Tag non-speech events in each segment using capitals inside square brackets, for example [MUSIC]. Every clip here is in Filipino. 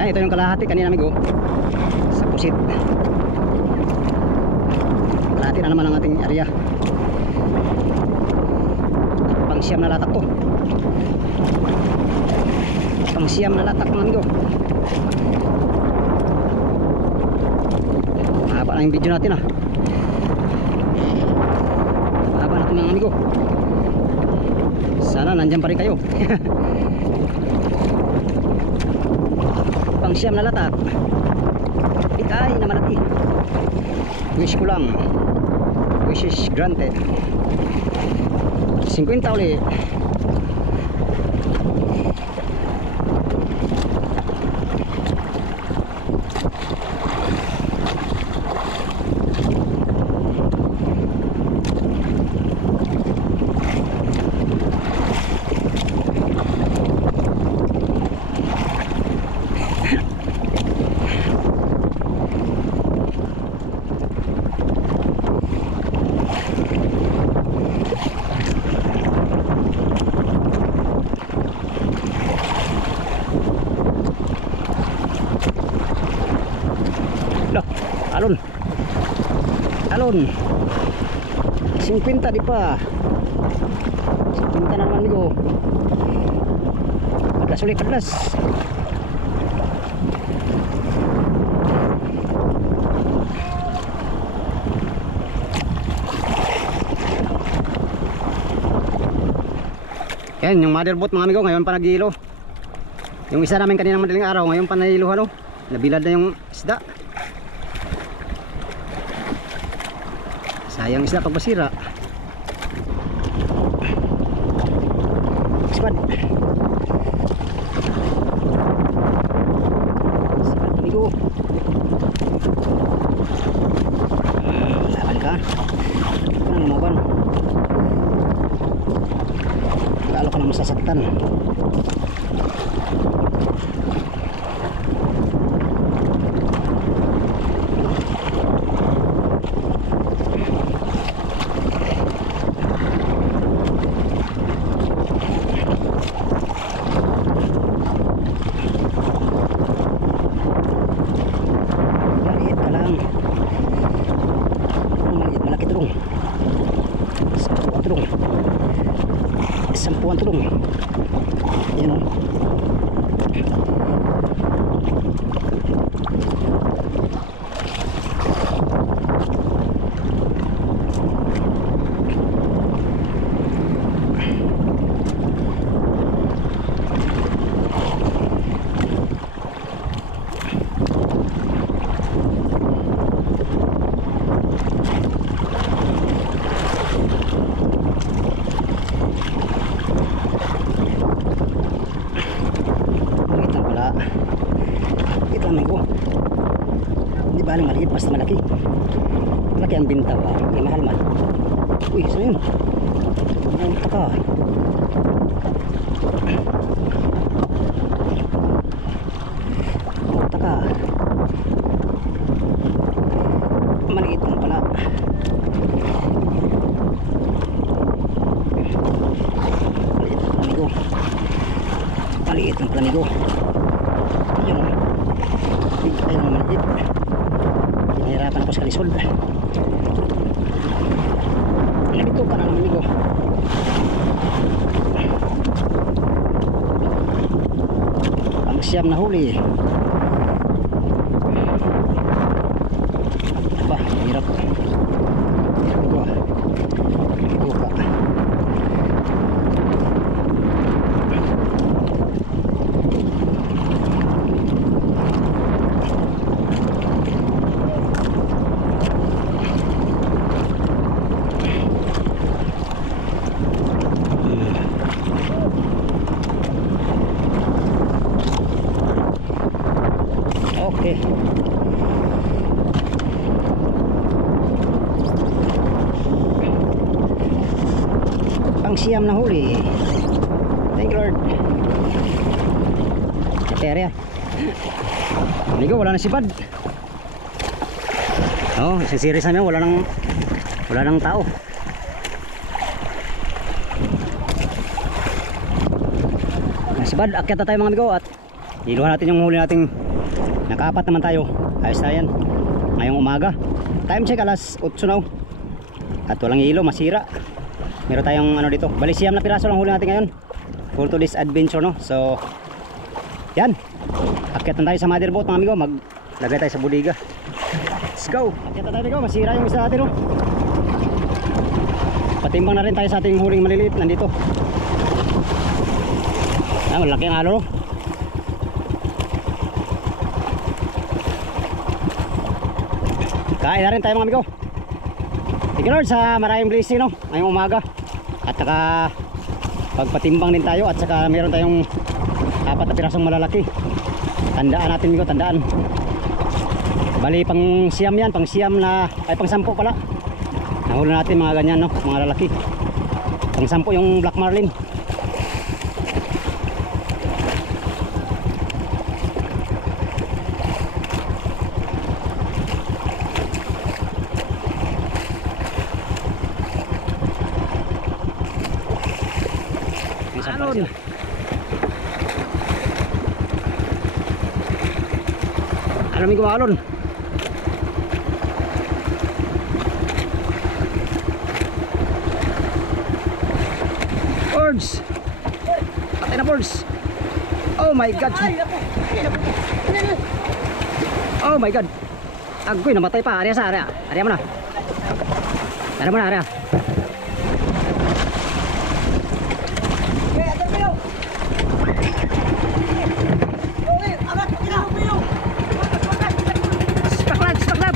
Yan, ito yung kalahati kanina amigo. Sa pusit. Kalahati na naman ang ating area. Pang siyam na latak to. Pang siyam na latak mga amigo. Mahaba na yung video natin ah. Mahaba natin mga amigo. Sana nandyan pa rin kayo. [LAUGHS] Pang siyam na latak. Itay na malaki. Wish ko lang. Wish is granted. 50 ulit. Loh, alon. Alon. 50 di pa. 50 na naman nigo. Kadlas ulit, kadlas. Yan, yung mother boat mga amigo, ngayon pa nagilo. Yung isa namin kaninang madaling araw, ngayon pa nahilo ano. Nabilad na yung isda. Sayang isda pag masira. Squad amigo. Laban ka. Ano lumaban? Lalo ka na masasaktan. Maliit ka lang. Ang maliit, malaki tulong. Sampu ang tulong. Sampu ang tulong. Yan o. Maliit lang pala. Maliit lang ko. Hindi ba maliit basta malaki. Malaki ang binta ba? May mahal man. Uy, saan yun? Pumunta ka. Pumunta ka. Maliit lang pala. Maliit lang amigo. Maliit ang planigo. Yun. Big tayo ng maliit. Pinahirapan ko sa lisod. Nabito ka na ng amigo. Ang siyam na huli. Aba, hirap. Hirap ko. Ito ka. Okay. Pang siyam na huli. Thank you Lord. Area. Amigo, wala na si Bad. Oh, sa series namin wala nang wala nang tao. Si Bad, akyat na tayo mga amigo at iluhan natin yung huli nating Nakaapat naman tayo. Ayos na yan. Ngayong umaga. Time check alas 8 na. oh. At walang ilo, masira. Meron tayong ano dito. Bali siyam na piraso lang huli natin ngayon. For today's adventure no. So yan. Akyat na tayo sa motherboat mga amigo. Maglagay tayo sa budiga. Let's go. Akyat na tayo amigo. Masira yung isa natin no. Patimbang na rin tayo sa ating huling maliliit. Nandito. Ah, malaki ang alo no. Kain na rin tayo mga amigo. Thank you Lord sa maraming blessing no, ngayong umaga. At saka pagpatimbang din tayo at saka meron tayong apat na pirasong malalaki. Tandaan natin amigo, tandaan. Bali pang siyam yan, pang siyam na, ay pang sampo pala. Nahuli natin mga ganyan no, mga lalaki. Pang sampo yung Black Marlin. Minsan pala sila. Kumalon. Birds! Patay na birds! Oh my God! Oh my God! Agoy, namatay pa. Arya sa, Arya. Arya mo na. Arya mo na, Arya. Spaklab, spaklab!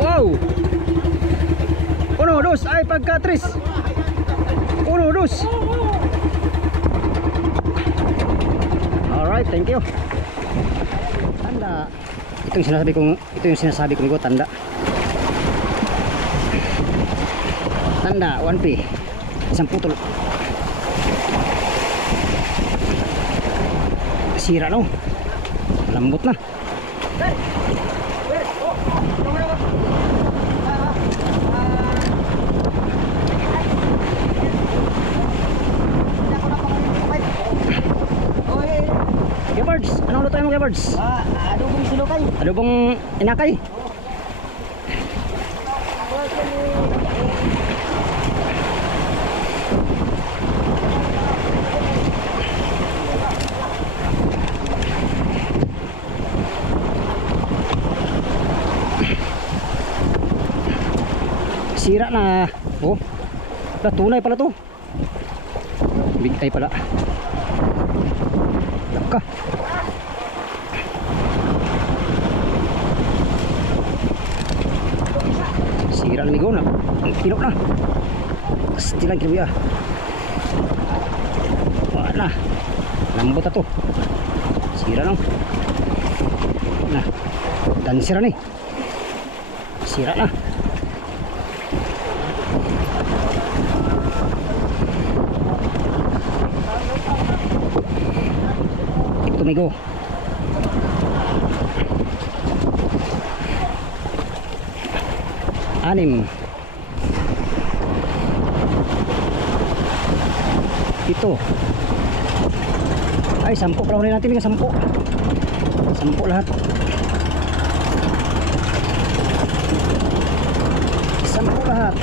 Wow! Uno, dos, ay pagka tris. Uno, dos. Alright, thank you. Tanda. Ito yung sinasabi kong, ito yung sinasabi kong ko, tanda. Tanda, 1P. Isang putol. Sira no. Lambot na. Gebards, anong luto mo Gebards? Ah, adobong sulukay. Adobong inakay. Sira na. Oh. Tunay pala to. Big eye pala. Laka. Sira na migo na. Ang kilo na. Pasti lang kilo ya. Wala. Lambot na to. Sira lang. Na. Dan sira ni. Sira na. Ito migo. Anim. Ito. Ay, sampo. Pala natin yung sampo. Sampo lahat. Sampo lahat.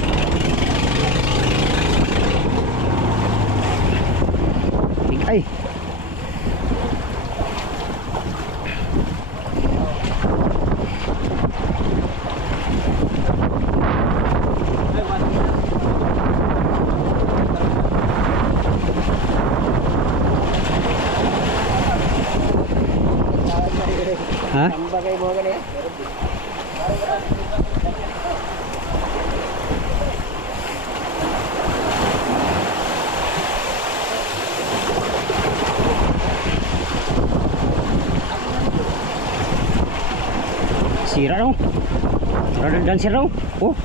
Sira raw. Oh. [LAUGHS]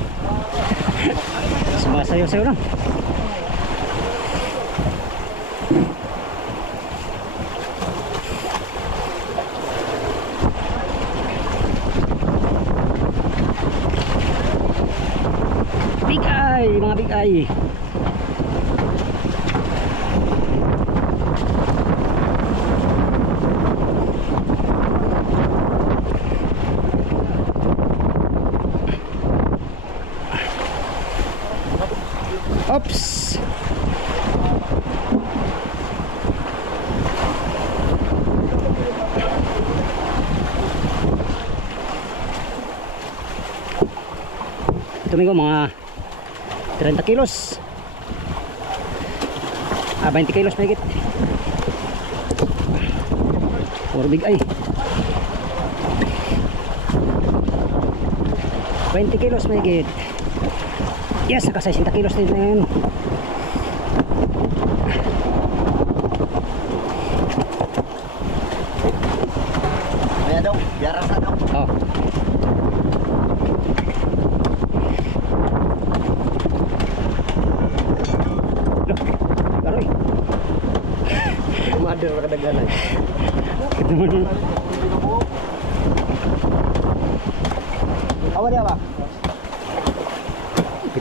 Sumasayo-sayo lang. Big Ay, mga big eye. Ito minggo mga 30 kilos. Ah, 20 kilos mahigit. Puro big eye. 20 kilos mahigit. Yes, naka 60 kilos din na yun. Kaya daw, biara sa daw. Oh. Loh, Karoy. Kumader [LAUGHS] na kadaganan.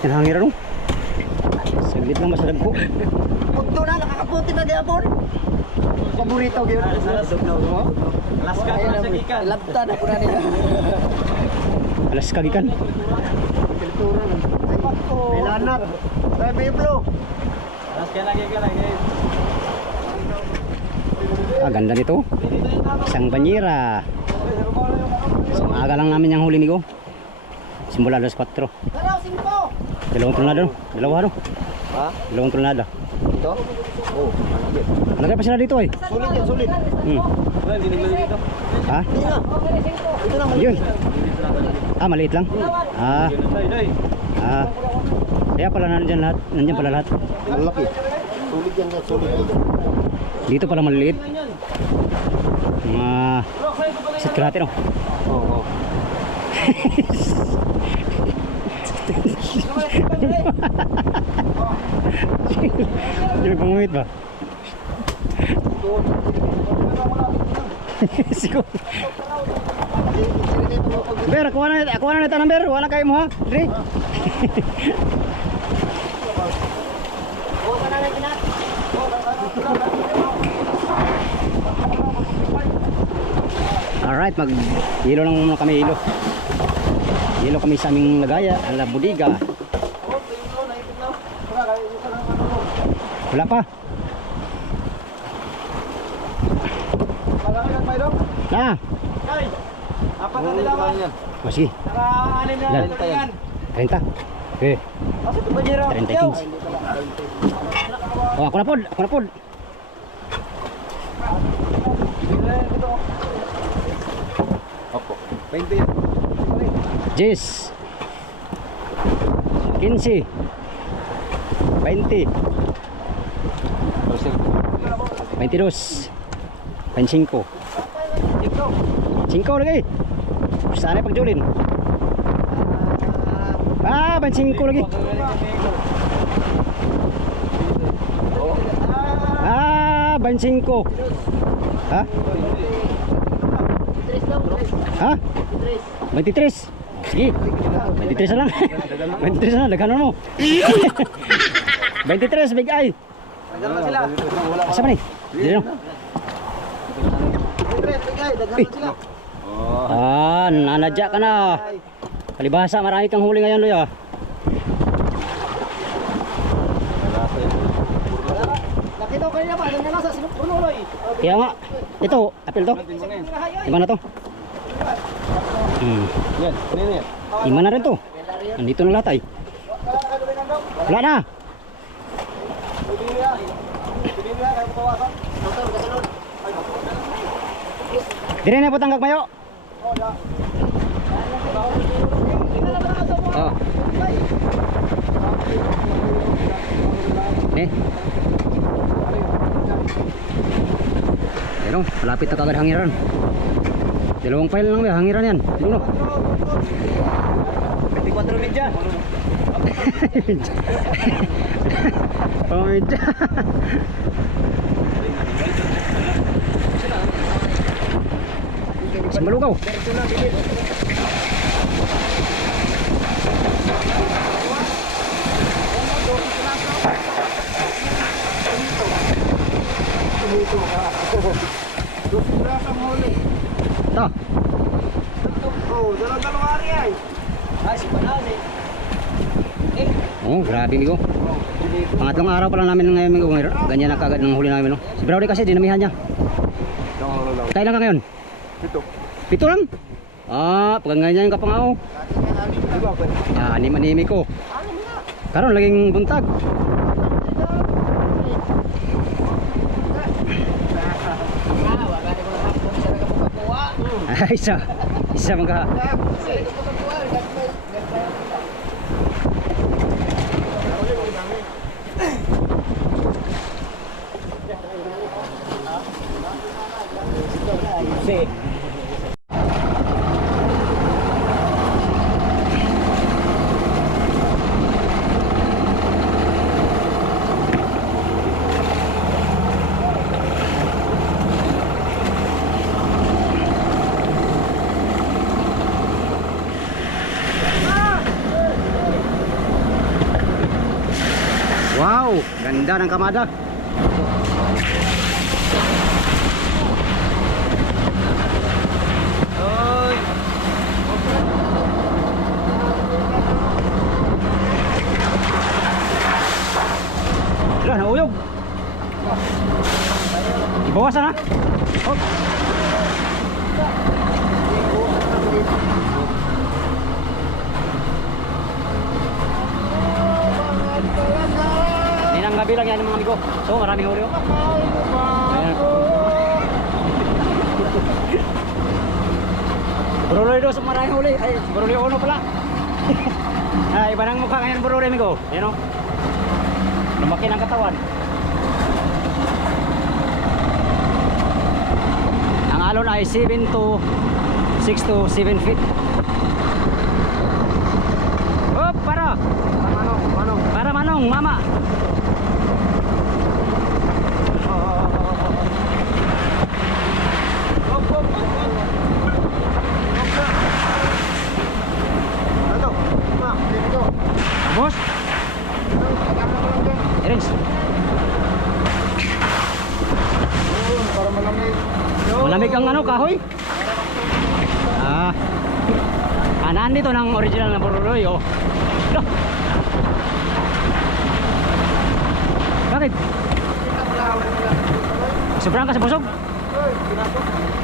Pitan hangin ron. Saglit lang masalag ko. Punto na, nakakaputi na gyapon. Paborito gyud. mo? Alaska na sa gikan. Labta na puna nila. Alas kagikan. Kultura na. Ay, biblo. Alaska lagi ka lagi. Ah, ganda nito. Isang banyera. So, maaga lang namin yung huli migo. Simula alas 4. Taraw, simpo. Dalawang tronada. no? Dalawa no? Ha? Dalawang tronada. Ito? Oh. Lagay pa sila dito eh. Sulit yan, sulit. Hmm. Ha? Hindi na. Ito na, mali. Yun. Ah, maliit lang. Ah. Ah. Kaya pala nandiyan lahat. Nandiyan pala lahat. Malaki. Sulit yan, sulit. Dito pala maliliit. Mga sit natin oh. Oo. Oh, [LAUGHS] May pangungit ba? Sigo. Ber, ako na ako na neta number, wala kayo mo ha. Dre. Alright, mag hilo lang muna kami hilo. Hilo kami sa aming lagaya, ala budiga. Wala pa. Na. Apat na nila ba? O sige, Naka-anim na nila yan. 30. Okay, Asa ito ba, Jero? 30 kings. Oh, ako na pod, ako na pod. Opo. 20 yan. Jess. 15. 20. 22. 25. 5 lagi. Sana pagjulin. Ah, 25 lagi. Ah, 25. Ha? Ha? 23. Sige. 23 na lang. 23 na lang. Daghanon mo. 23, big eye. Daghan sila. Asa ba ni? Sila. Ah, nanadya ka na. Palibhasa, marami kang huli ngayon, pa, sinupunuloy. Kaya nga, ito, apel to. Lima na to. Hmm. Yan, kanina yan. Lima na rin to. Nandito na lahat ay. Wala na. Dire na po tanggag mayo. Oh. Eh. Pero, malapit na kagad hangiran. Dalawang file lang may hangiran yan. Luno. 24 medya. oh, medya. Simalugaw. Dito ka. Dito ka mo ulit. Ito. Oh, dalang dalawa ari ay. Ay, si Panali. Eh, Oh, grabe migo. Pangatlong araw pa lang namin ngayon migo. Ngayon, Ganyan na kagad ng huli namin. No? Si Brody kasi dinamihan niya. Kailan ka ngayon? Ito. Pito lang? Ah, pag ganyan ka pa nga oh. Ah, anim-animi ko. Karon laging buntag. Ay, [LAUGHS] isa. Isa mga Wow, ganda ng kamada. Wala, nauyog. Ibawasan na. Oh. Gabi lang yan mga amigo. So, maraming huli oh. Ayan. Buruloy daw sa maraming huli. Ay, buruloy uno pala. Ay, [LAUGHS] iba ng mukha ngayon buruloy amigo. Yan o. Lumaki ng katawan. Ang alon ay 7 to 6 to 7 feet. Hop, para. Manong, manong. Para manong, mama. Ano? Ma, dito. Boss. Oo, para malamig. Malamig ang ano, kahoy. Ah. Ah, nandito ng original na buruloy, oh. Bakit? Sobrang ka sa busog?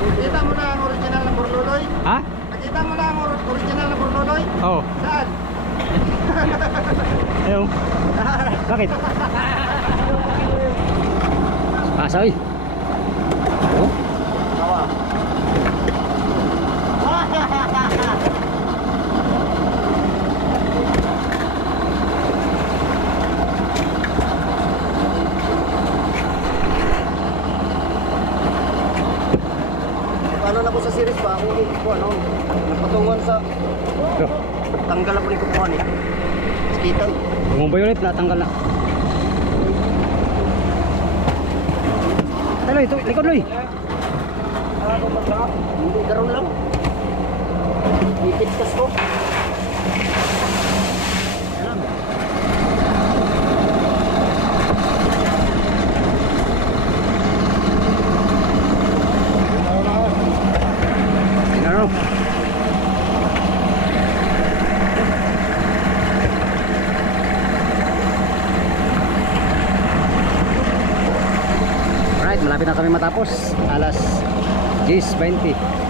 Nakita mo na ang original ng Borloloy? Ha? Nakita mo na ang or- original ng Borloloy? Oo. Oh. Saan? Ayaw. Bakit? [LAUGHS] Pasa, oy. Oh. Tawa. Paano na po sa series pa? Ako ko ano, nagpatungan sa Ito. tanggal na po ni Kupuan eh. Skitan. Ulit, natanggal na. Talo, ito, likod, Loy. Hindi, garon lang. Ipit kas ko. Ano? Alright, malapit na kami matapos. Alas 10.20.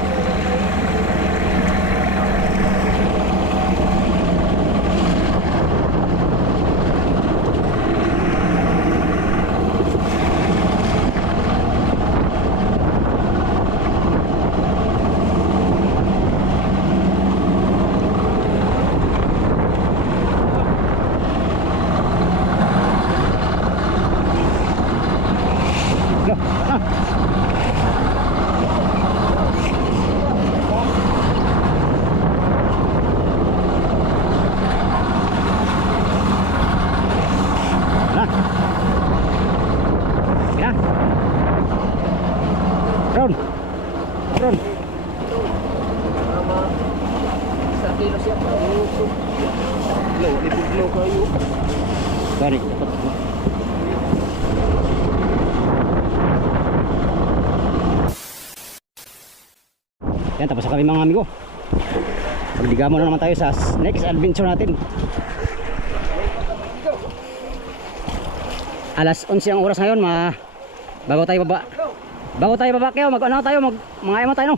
tapos kami mga amigo. Ligaman na naman tayo sa next adventure natin. Alas 11 ang oras ngayon, ma bago tayo baba. Bago tayo baba kayo, mag ano tayo, mag mga emo tayo no.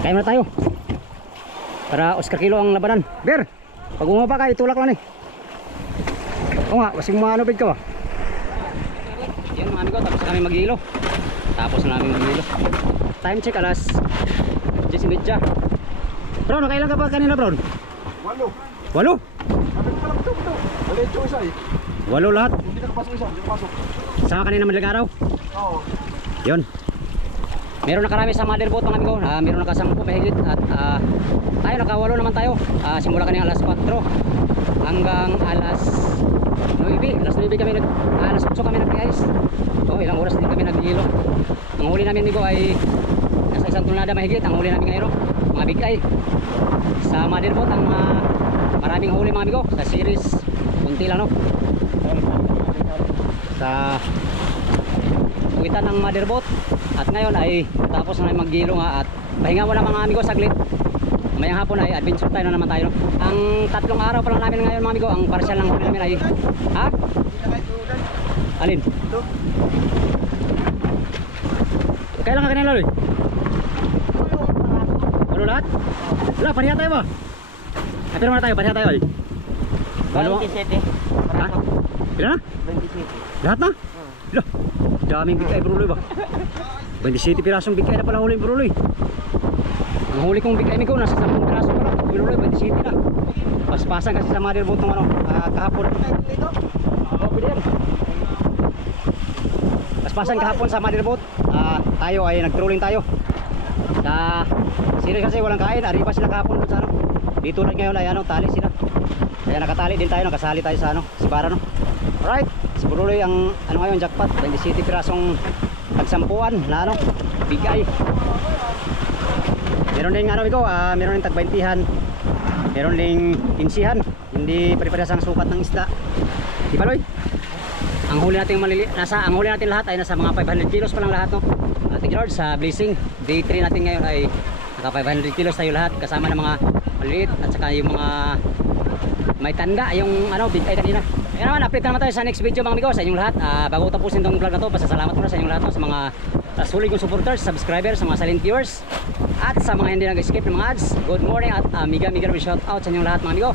Kaya na tayo. Para Oscar Kilo ang labanan. Ber, pag umaba ka, itulak lang eh. Oo nga, kasing maanubig ka ba? Yan mga amigo, tapos kami mag-ilo. Tapos na namin mag-ilo. Time check alas 10.30. Bro, nakailan ka ba kanina, bro? Walo. Walo? Ano pa lang ito? Isa eh. Walo lahat. Hindi nakapasok isa, hindi nakapasok. Sama kanina madaling araw. Oo. Yun. Meron na karami sa motherboard mga amigo. Ah, meron na kasampu mahigit at ah, tayo nakawalo naman tayo. Ah, simula kanina alas 4 hanggang alas 9. Alas 9 kami nag alas 8 kami nag-ice. Oh, ilang oras din kami nag-hilo. Ang huli namin amigo ay nasa isang tonelada mahigit. Ang huli namin ngayon, mga big eye. Sa motherboard ang mga maraming huli mga amigo sa series. Kunti lang no. Sa Uwitan ng motherboard at ngayon ay tapos na maggilo nga at pahinga muna mga amigo saglit Mayang hapon ay adventure tayo na naman tayo no? Ang tatlong araw pa lang namin ngayon mga amigo Ang partial lang huli namin ay Ha? Alin? Kailan ka kanina Loy? Ano lahat? Wala, paniha tayo ba? Ay, pero muna tayo, paniha tayo ay Walo- 27. Ha? Ilan na? 27. Lahat na? Ila, daming bigay bro Loy ba? 27 pirasong bigay na pala huli bro Loy. Ang huli kong bigay ko nasa 10 piraso pa lang. Bro Loy, 27 na. Paspasan kasi sa motherboard ng ano, ah, kahapon. Ito. Pwede yan. Paspasan kahapon sa motherboard. Ah, tayo ay nag-trolling tayo. Sa sila kasi walang kain, ariba sila kahapon sa ano. Dito lang ngayon ay ano, tali sila. Kaya nakatali din tayo, nakasali tayo sa ano, si Bara no. Alright, si Buruloy ang ano ngayon jackpot, 27 pirasong tagsampuan na ano, bigay. Meron din ano ikaw, ah, meron din tag 20-han. Meron ding insihan, hindi pare-parehas ang sukat ng isda. Di ba Loy? Ang huli natin malili nasa ang huli natin lahat ay nasa mga 500 kilos pa lang lahat no. At thank you Lord sa blessing. Day 3 natin ngayon ay naka 500 kilos tayo lahat kasama ng mga maliit at saka yung mga may tanda yung ano big eye kanina. Kaya naman update na naman tayo sa next video mga amigo sa inyong lahat. Ah, bago tapusin tong vlog na to, pasasalamat muna sa inyong lahat no, sa mga uh, sulit kong supporters, subscribers, sa mga silent viewers at sa mga hindi nag-skip ng mga ads. Good morning at uh, miga miga shout out sa inyong lahat mga amigo.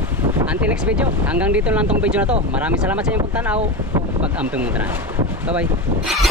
Until next video, hanggang dito lang tong video na to. Maraming salamat sa inyong pagtanaw. हम पे मुद्रा है। बाय